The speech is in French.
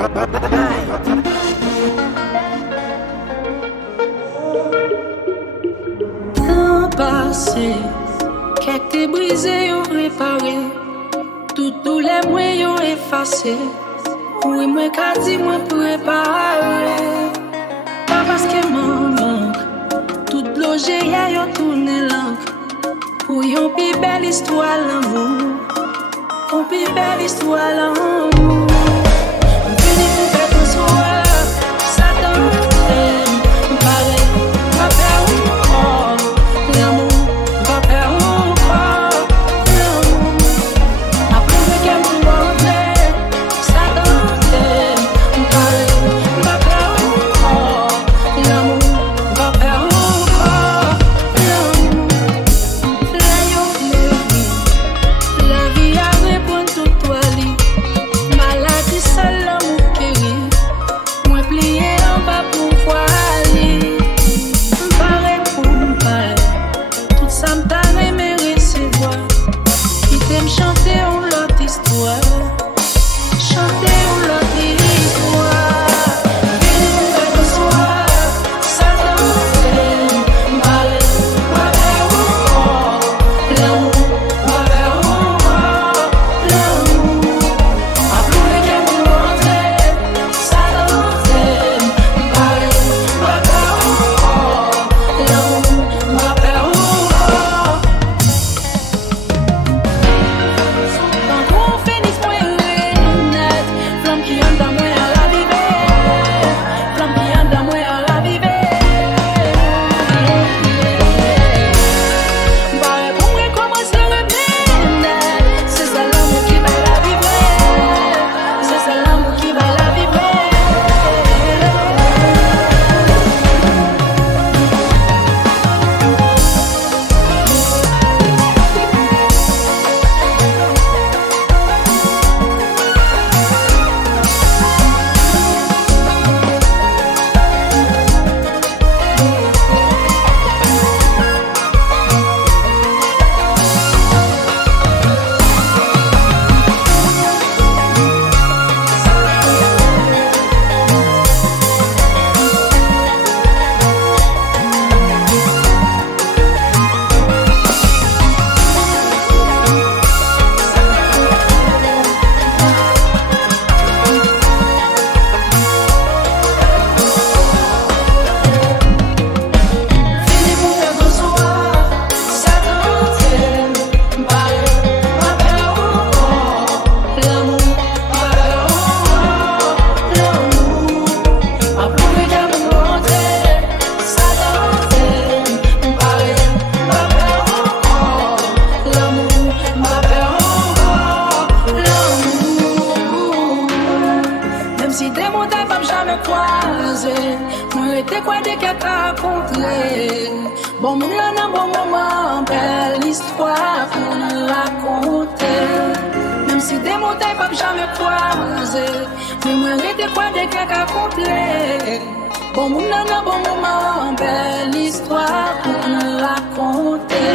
Temps passé, quelques brisés ont réparé, tous les moyens ont effacé. Oui, moi, qu'a dit, moi, préparé. Pas parce que m'en manque, toute logé, y'a tourné l'encre. Pour yon pi belle histoire l'amour, yon pi belle histoire l'amour. Vini pou fè ton soir, Satan t'aime, m'pare, m'apè encore l'amour, m'apè encore l'amour. Après le qu'elle m'enlève, Satan t'aime, m'pare, m'apè encore l'amour, m'apè encore l'amour. La vie a répondu tout toi li. Maladie seule l'amour péri. Moi plié en bas pour voir li. M'pare pour m'pare. Tout ça m't'a aimé recevoir. Qui t'aime chanter une autre histoire. Chanter une autre histoire. Vini pour faire ton soir. Satan t'aime. M'pare, m'apè encore l'amour. Si des mots t'as pas jamais croisé, moi était quoi de qu'à rencontré. Bon moment, bon moment, belle histoire pour nous raconter. Même si des mots t'as pas jamais croisé, mais moi était quoi de qu'à rencontré. Bon moment, belle histoire pour nous raconter.